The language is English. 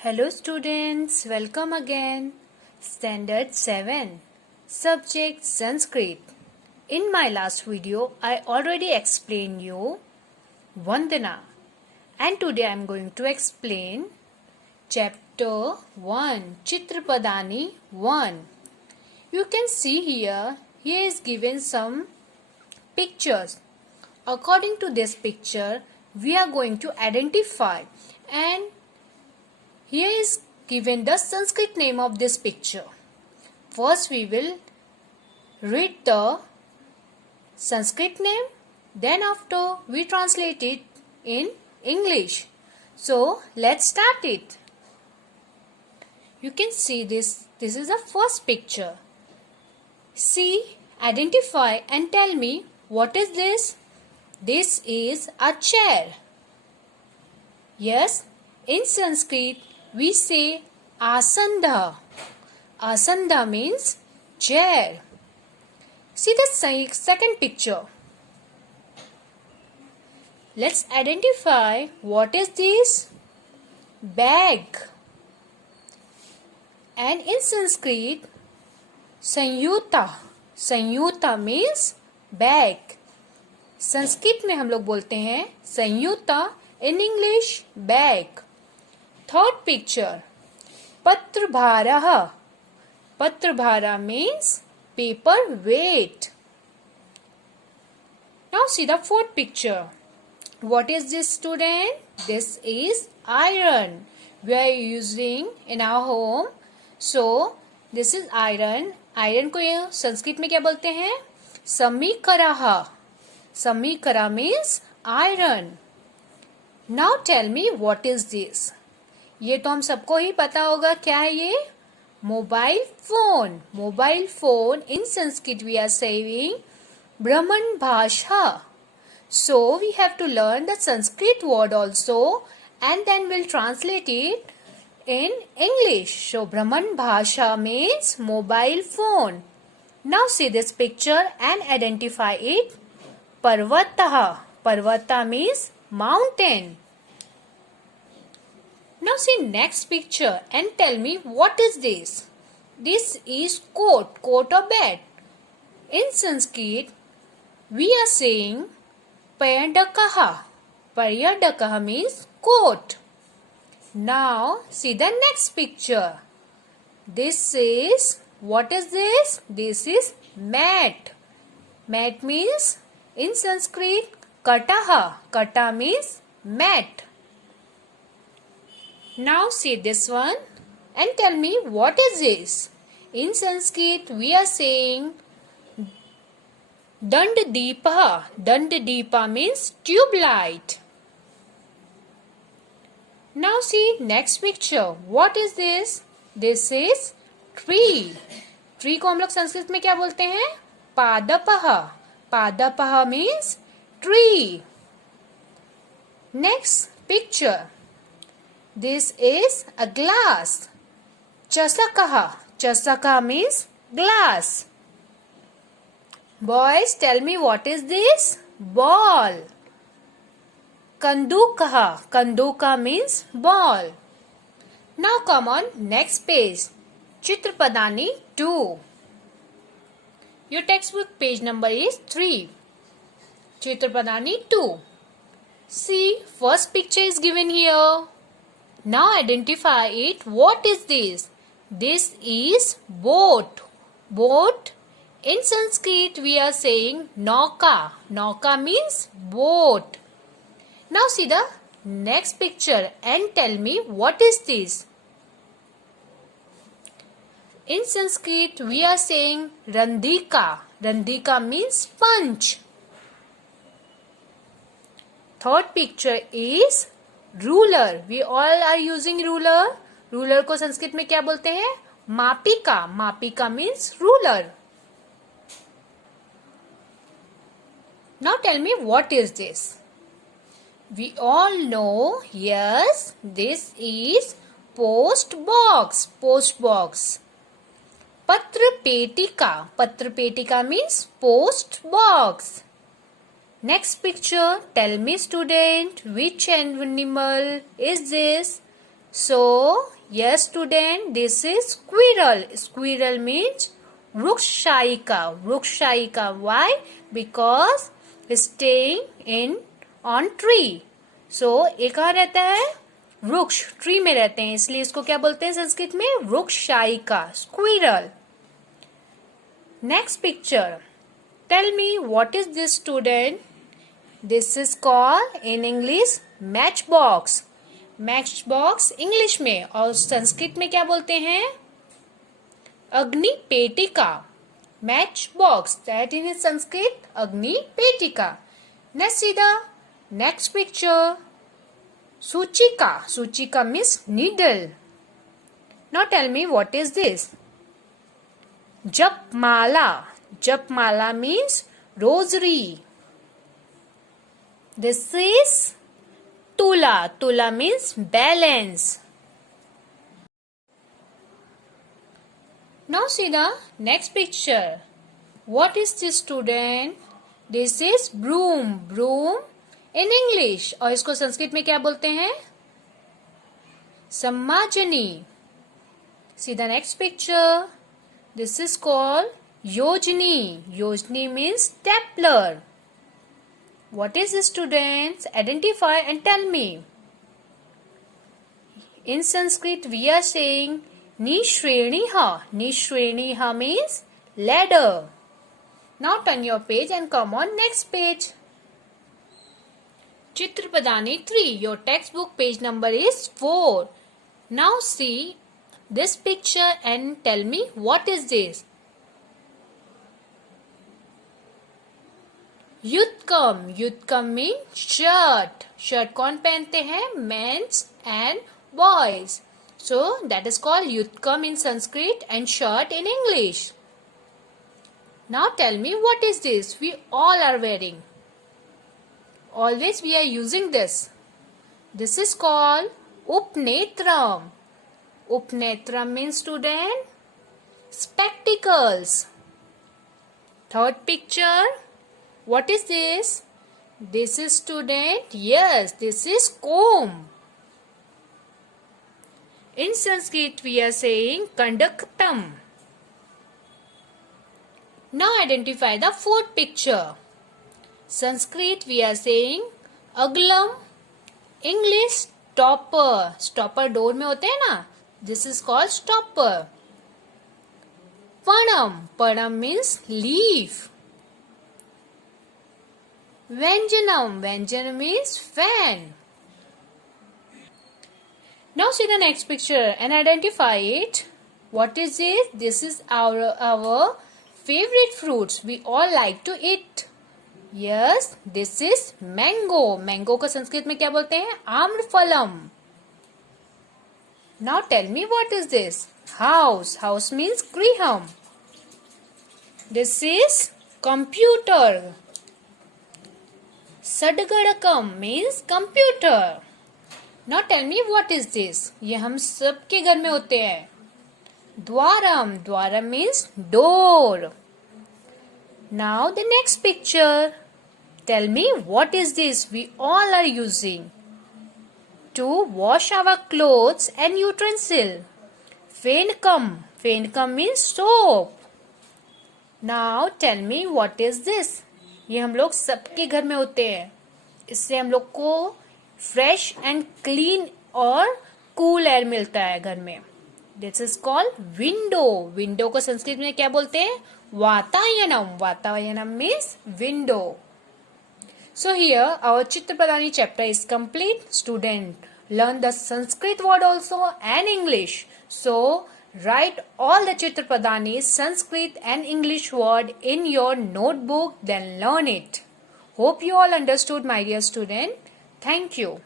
Hello students, welcome again. Standard 7, Subject Sanskrit. In my last video, I already explained you Vandana, and today I am going to explain Chapter 1, Chitrapadani 1. You can see here is given some pictures. According to this picture, we are going to identify, and here is given the Sanskrit name of this picture. First we will read the Sanskrit name, then after we translate it in English. So let's start it. You can see this is the first picture. See, identify and tell me what is this? This is a chair. Yes, in Sanskrit we say asandha. Asandha means chair. See the second picture. Let's identify what is this? Bag. And in Sanskrit, संयुता. संयुता means bag. Sanskrit में हम लोग बोलते हैं संयुता, in English bag. Third picture, Patrabharaha. Patrabhara means paper weight. Now see the fourth picture. What is this, student? This is iron. We are using in our home. So this is iron. Iron को ये संस्कृत में क्या बोलते हैं? समीकरः. समीकरा means iron. Now tell me what is this? ये तो हम सबको ही पता होगा क्या है ये? Mobile phone. Mobile phone in Sanskrit we are saying Brahman Bhasha. So we have to learn the Sanskrit word also and then we'll translate it in English. So Brahman Bhasha means mobile phone. Now see this picture and identify it. Parvataha. Parvata means mountain. Now see next picture and tell me what is this? This is coat, coat or bed. In Sanskrit, we are saying Paryadakaha. Paryadakaha means coat. Now see the next picture. This is, what is this? This is mat. Mat means in Sanskrit Kataha. Kata means mat. Now see this one and tell me what is this? In Sanskrit we are saying Dandadipa. Dandadipa means tube light. Now see next picture. What is this? This is tree. Tree को हम लोग संस्कृत में क्या बोलते हैं? पादपः. पादपः means tree. Next picture. This is a glass. Chasakaha. Chasaka means glass. Boys, tell me what is this? Ball. Kandukaha. Kanduka means ball. Now come on next page. Chitrapadani 2. Your textbook page number is 3. Chitrapadani 2. See, first picture is given here. Now identify it. What is this? This is boat. Boat. In Sanskrit we are saying nauka. Nauka means boat. Now see the next picture and tell me what is this? In Sanskrit we are saying randika. Randika means sponge. Third picture is ruler. We all are using ruler. Ruler को संस्कृत में क्या बोलते हैं? मापिका. मापिका means ruler. Now tell me what is this? We all know, yes, this is post box. Post box. Patra petika. Patra petika means post box. Next picture. Tell me, student, which animal is this? So, yes student, this is squirrel. Squirrel means vrukshayika. Vrukshayika. Why? Because staying in on tree. So, ये कहाँ रहता है? वृक्ष, tree में रहते हैं, इसलिए इसको क्या बोलते हैं संस्कृत में? वृक्षायिका, squirrel. Next picture. Tell me what is this student? This is called in English match box. Match box English में, और संस्कृत में क्या बोलते हैं? अग्नि पेटिका. Match box, that in Sanskrit अग्नि पेटिका. नेक्स्ट सीधा नेक्स्ट पिक्चर. सूचिका. सूचिका means needle. Now tell me what is this? Japmala. Japmala means rosary. This is Tula. Tula means balance. Now see the next picture. What is this student? This is broom. Broom in English, और इसको संस्कृत में क्या बोलते हैं? सम्माजनी. See the next picture. This is called योजनी. योजनी means stapler. What is students? Identify and tell me. In Sanskrit we are saying निश्रेणीह. निश्रेणीह means ladder. Now turn your page and come on next page. Chitrapadani 3. Your textbook page number is 4. Now see this picture and tell me what is this? युद्धकम. युद्धकम means shirt. Shirt कौन पहनते हैं? Men's and boys. So that is called युद्धकम in Sanskrit and shirt in English. Now tell me what is this? We all are wearing. Always we are using this. This is called upnetram. Upnetram means student spectacles. Third picture. What is this? This is student. Yes, this is comb. In Sanskrit we are saying kandaktam. Now identify the fourth picture. Sanskrit we are saying aglam. English stopper. Stopper door में होते हैं ना. This is called stopper. Panam. Panam means leaf. Vyanjanam. Vyanjanam means fan. Now see the next picture and identify it. What is it? This is our favorite fruits. We all like to eat. Yes, this is mango. Mango का संस्कृत में क्या बोलते हैं? आम्रफलम. Now tell me what is this? House. House means griham. This is computer. Sadgadakam means computer. Now tell me what is this? ये हम सबके घर में होते हैं. Dwaram. Dwaram means door. Now the next picture. Tell me what is this we all are using to wash our clothes and utensil. Fenkam. Fenkam means soap. Now tell me what is this? ये हम लोग सबके घर में होते हैं. इससे हम लोग को फ्रेश एंड क्लीन और कूल एयर मिलता है घर में. This is called window. Window को संस्कृत में क्या बोलते हैं? वातायनम. वातायनम means window. So here our Chitrapadani chapter is complete. Student learn the Sanskrit word also and English. So write all the Chitrapadani Sanskrit and English word in your notebook, then learn it. Hope you all understood, my dear student. Thank you.